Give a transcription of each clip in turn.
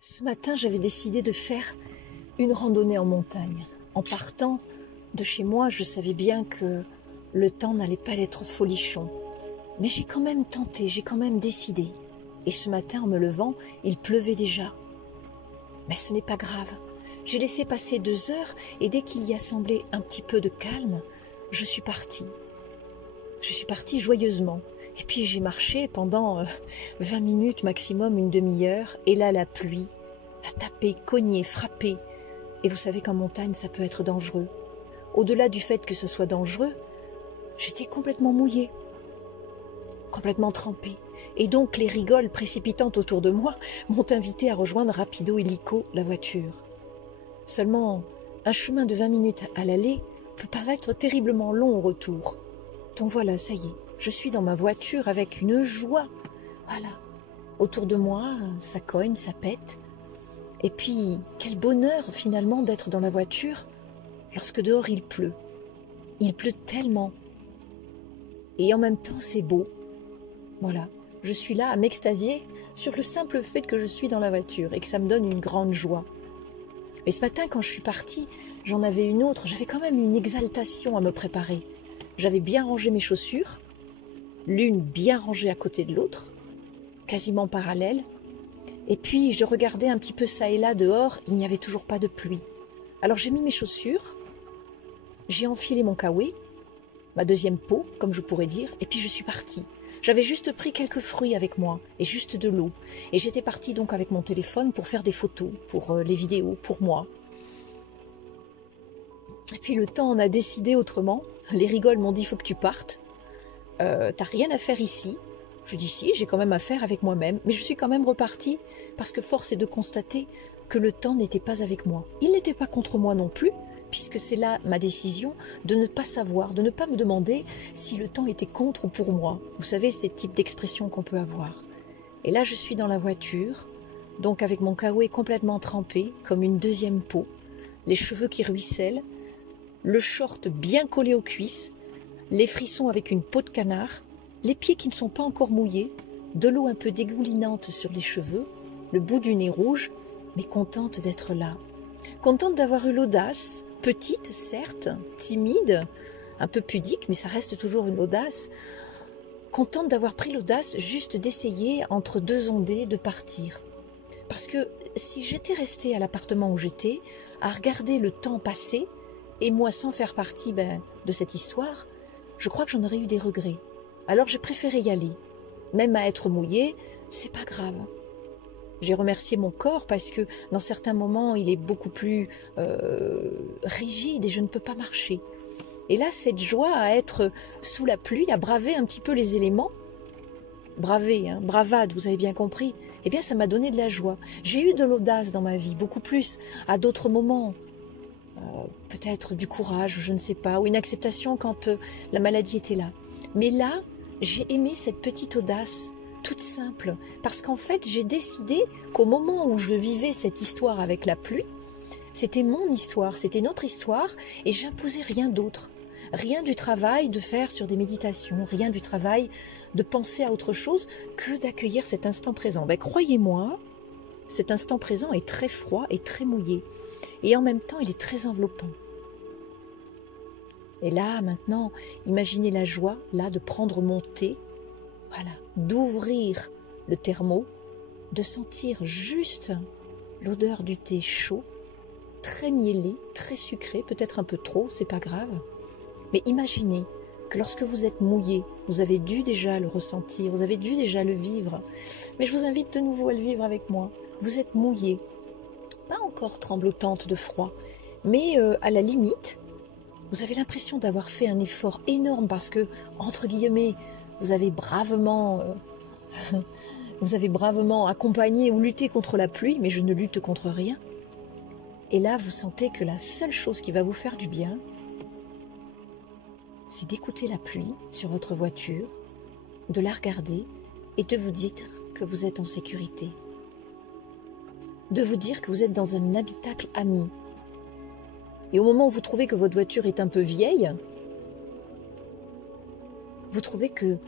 Ce matin, j'avais décidé de faire une randonnée en montagne. En partant de chez moi, je savais bien que le temps n'allait pas être folichon. Mais j'ai quand même tenté, j'ai quand même décidé. Et ce matin, en me levant, il pleuvait déjà. Mais ce n'est pas grave. J'ai laissé passer 2 heures et dès qu'il y a semblé un petit peu de calme, je suis partie. Je suis partie joyeusement. Et puis j'ai marché pendant 20 minutes maximum, une demi-heure. Et là, la pluie a tapé, cogné, frappé. Et vous savez qu'en montagne, ça peut être dangereux. Au-delà du fait que ce soit dangereux, j'étais complètement mouillée, complètement trempée. Et donc les rigoles précipitantes autour de moi m'ont invité à rejoindre rapido illico la voiture. Seulement, un chemin de 20 minutes à l'aller peut paraître terriblement long au retour. Donc voilà, ça y est, je suis dans ma voiture avec une joie. Voilà, autour de moi, ça cogne, ça pète. Et puis, quel bonheur finalement d'être dans la voiture lorsque dehors il pleut. Il pleut tellement. Et en même temps, c'est beau. Voilà, je suis là à m'extasier sur le simple fait que je suis dans la voiture et que ça me donne une grande joie. Mais ce matin, quand je suis partie, j'en avais une autre. J'avais quand même une exaltation à me préparer. J'avais bien rangé mes chaussures, l'une bien rangée à côté de l'autre, quasiment parallèles. Et puis, je regardais un petit peu ça et là dehors, il n'y avait toujours pas de pluie. Alors j'ai mis mes chaussures, j'ai enfilé mon kawaii, ma deuxième peau, comme je pourrais dire, et puis je suis partie. J'avais juste pris quelques fruits avec moi, et juste de l'eau. Et j'étais partie donc avec mon téléphone pour faire des photos, pour les vidéos, pour moi. Et puis le temps en a décidé autrement. Les rigoles m'ont dit, il faut que tu partes. T'as rien à faire ici. Je dis si, j'ai quand même à faire avec moi-même. Mais je suis quand même repartie, parce que force est de constater que le temps n'était pas avec moi. Il n'était pas contre moi non plus, puisque c'est là ma décision de ne pas savoir, de ne pas me demander si le temps était contre ou pour moi. Vous savez, ces types d'expressions qu'on peut avoir. Et là, je suis dans la voiture, donc avec mon kawaii complètement trempé, comme une deuxième peau, les cheveux qui ruissellent, le short bien collé aux cuisses, les frissons avec une peau de canard, les pieds qui ne sont pas encore mouillés, de l'eau un peu dégoulinante sur les cheveux, le bout du nez rouge, mais contente d'être là. Contente d'avoir eu l'audace, petite certes, timide, un peu pudique, mais ça reste toujours une audace. Contente d'avoir pris l'audace juste d'essayer entre 2 ondées de partir. Parce que si j'étais restée à l'appartement où j'étais, à regarder le temps passer, et moi sans faire partie de cette histoire, je crois que j'en aurais eu des regrets. Alors j'ai préféré y aller. Même à être mouillée, c'est pas grave. J'ai remercié mon corps parce que dans certains moments, il est beaucoup plus rigide et je ne peux pas marcher. Et là, cette joie à être sous la pluie, à braver un petit peu les éléments, braver, hein, bravade, vous avez bien compris, eh bien ça m'a donné de la joie. J'ai eu de l'audace dans ma vie, beaucoup plus à d'autres moments. Peut-être du courage, je ne sais pas, ou une acceptation quand la maladie était là. Mais là, j'ai aimé cette petite audace, toute simple, parce qu'en fait, j'ai décidé qu'au moment où je vivais cette histoire avec la pluie, c'était mon histoire, c'était notre histoire, et j'imposais rien d'autre. Rien du travail de faire sur des méditations, rien du travail de penser à autre chose que d'accueillir cet instant présent. Croyez-moi, cet instant présent est très froid et très mouillé. Et en même temps, il est très enveloppant. Et là, maintenant, imaginez la joie, là, de prendre mon thé, voilà, d'ouvrir le thermo, de sentir juste l'odeur du thé chaud, très miellé, très sucré, peut-être un peu trop, c'est pas grave. Mais imaginez que lorsque vous êtes mouillé, vous avez dû déjà le ressentir, vous avez dû déjà le vivre. Mais je vous invite de nouveau à le vivre avec moi. Vous êtes mouillé, pas encore tremblotante de froid, mais à la limite, vous avez l'impression d'avoir fait un effort énorme parce que, entre guillemets, vous avez bravement accompagné ou lutté contre la pluie, mais je ne lutte contre rien. Et là, vous sentez que la seule chose qui va vous faire du bien, c'est d'écouter la pluie sur votre voiture, de la regarder et de vous dire que vous êtes en sécurité. De vous dire que vous êtes dans un habitacle ami. Et au moment où vous trouvez que votre voiture est un peu vieille, vous trouvez que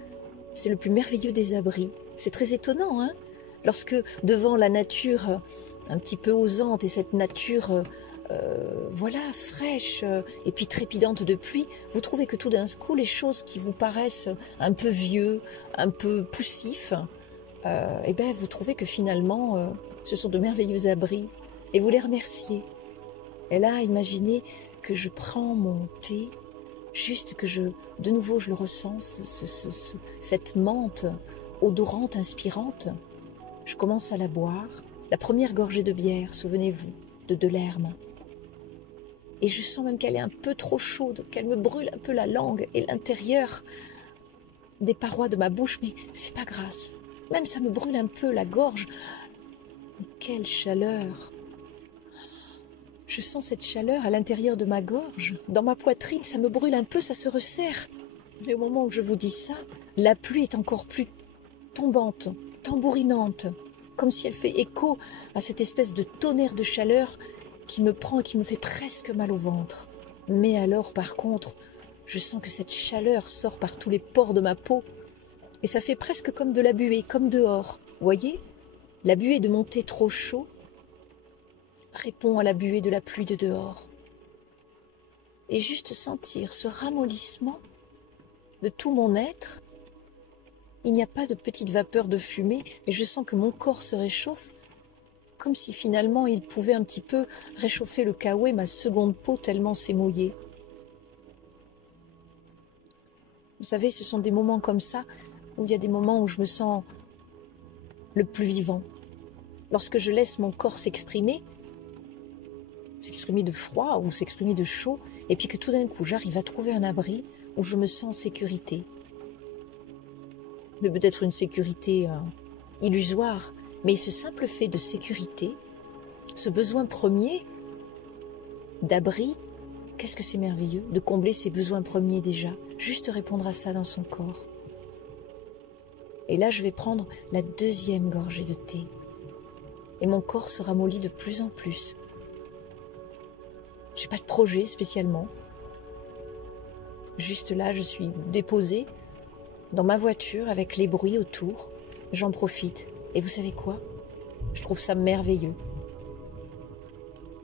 c'est le plus merveilleux des abris. C'est très étonnant, hein? Lorsque devant la nature un petit peu osante et cette nature voilà, fraîche et puis trépidante de pluie, vous trouvez que tout d'un coup, les choses qui vous paraissent un peu vieux, un peu poussifs, et ben vous trouvez que finalement, ce sont de merveilleux abris et vous les remerciez. Et là, imaginez que je prends mon thé, juste que de nouveau je le ressens, cette menthe odorante, inspirante. Je commence à la boire. La première gorgée de bière, souvenez-vous, de Delerme. Et je sens même qu'elle est un peu trop chaude, qu'elle me brûle un peu la langue et l'intérieur des parois de ma bouche, mais c'est pas grave. Même ça me brûle un peu la gorge. Mais quelle chaleur! Je sens cette chaleur à l'intérieur de ma gorge, dans ma poitrine, ça me brûle un peu, ça se resserre. Et au moment où je vous dis ça, la pluie est encore plus tombante, tambourinante, comme si elle fait écho à cette espèce de tonnerre de chaleur qui me prend et qui me fait presque mal au ventre. Mais alors, par contre, je sens que cette chaleur sort par tous les pores de ma peau et ça fait presque comme de la buée, comme dehors. Vous voyez, la buée de mon thé trop chaud répond à la buée de la pluie de dehors. Et juste sentir ce ramollissement de tout mon être. Il n'y a pas de petite vapeur de fumée, mais je sens que mon corps se réchauffe, comme si finalement il pouvait un petit peu réchauffer le kawaii, ma seconde peau, tellement c'est mouillé. Vous savez, ce sont des moments comme ça, où il y a des moments où je me sens le plus vivant. Lorsque je laisse mon corps s'exprimer de froid ou s'exprimer de chaud, et puis que tout d'un coup j'arrive à trouver un abri où je me sens en sécurité. Mais peut-être une sécurité illusoire, mais ce simple fait de sécurité, ce besoin premier d'abri, qu'est-ce que c'est merveilleux de combler ses besoins premiers déjà, juste répondre à ça dans son corps. Et là, je vais prendre la deuxième gorgée de thé, et mon corps se ramollit de plus en plus. Je n'ai pas de projet spécialement. Juste là, je suis déposée dans ma voiture avec les bruits autour. J'en profite. Et vous savez quoi? Je trouve ça merveilleux.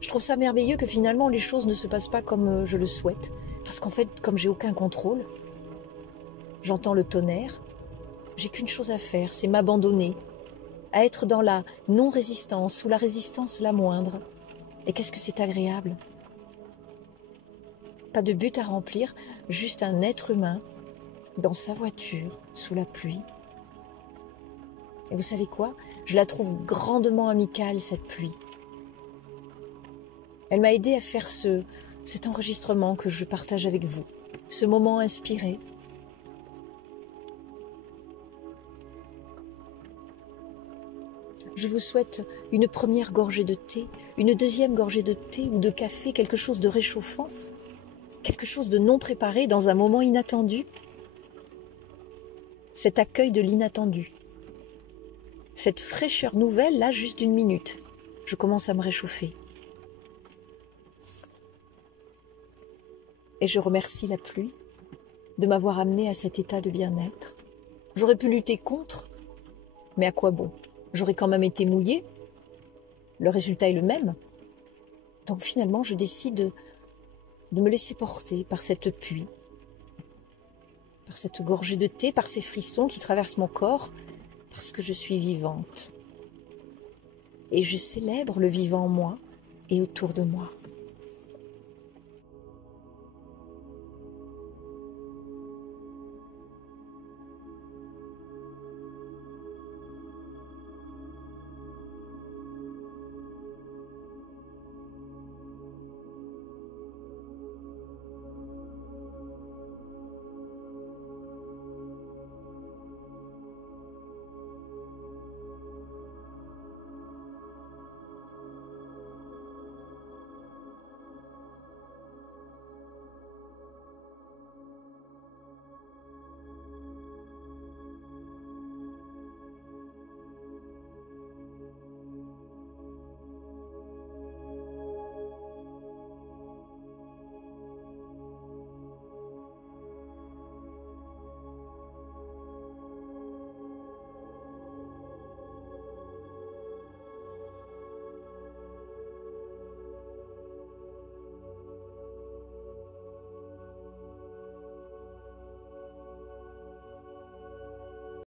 Je trouve ça merveilleux que finalement les choses ne se passent pas comme je le souhaite. Parce qu'en fait, comme j'ai aucun contrôle, j'entends le tonnerre, j'ai qu'une chose à faire, c'est m'abandonner, à être dans la non-résistance ou la résistance la moindre. Et qu'est-ce que c'est agréable! Pas de but à remplir, juste un être humain dans sa voiture, sous la pluie. Et vous savez quoi? Je la trouve grandement amicale, cette pluie. Elle m'a aidé à faire cet enregistrement que je partage avec vous, ce moment inspiré. Je vous souhaite une première gorgée de thé, une deuxième gorgée de thé ou de café, quelque chose de réchauffant, quelque chose de non préparé dans un moment inattendu. Cet accueil de l'inattendu, cette fraîcheur nouvelle, là, juste d'une minute, je commence à me réchauffer. Et je remercie la pluie de m'avoir amené à cet état de bien-être. J'aurais pu lutter contre, mais à quoi bon? J'aurais quand même été mouillée. Le résultat est le même. Donc finalement, je décide de me laisser porter par cette pluie, par cette gorgée de thé, par ces frissons qui traversent mon corps, parce que je suis vivante. Et je célèbre le vivant en moi et autour de moi.